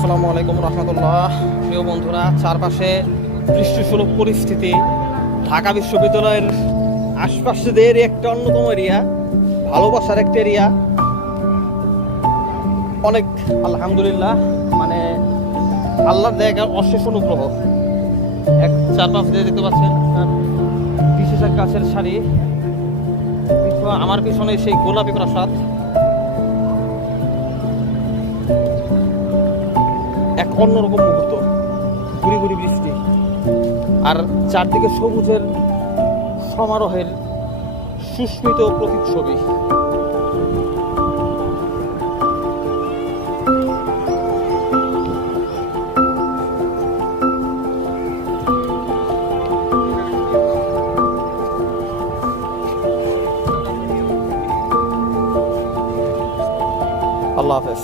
আসসালামু আলাইকুম রহমতুল্লাহ। প্রিয় বন্ধুরা, চারপাশে বৃষ্টিসুলভ পরিস্থিতি। ঢাকা বিশ্ববিদ্যালয়ের আশপাশের একটা অন্যতম এরিয়া, ভালোবাসার একটা এরিয়া। অনেক আলহামদুলিল্লাহ, মানে আল্লাহর দেয়া অশেষ অনুগ্রহ। চারপাশ দিয়ে দেখতে পাচ্ছেন বিশেষ এক গাছের সারি, আমার পিছনে সেই গোলাপি প্রাসাদ। এক অন্যরকম মুহূর্ত, গুড়ি গুড়ি বৃষ্টি আর চারদিকে সবুজের সমারোহের সুস্মিত প্রতিচ্ছবি। আল্লাহ হাফেজ।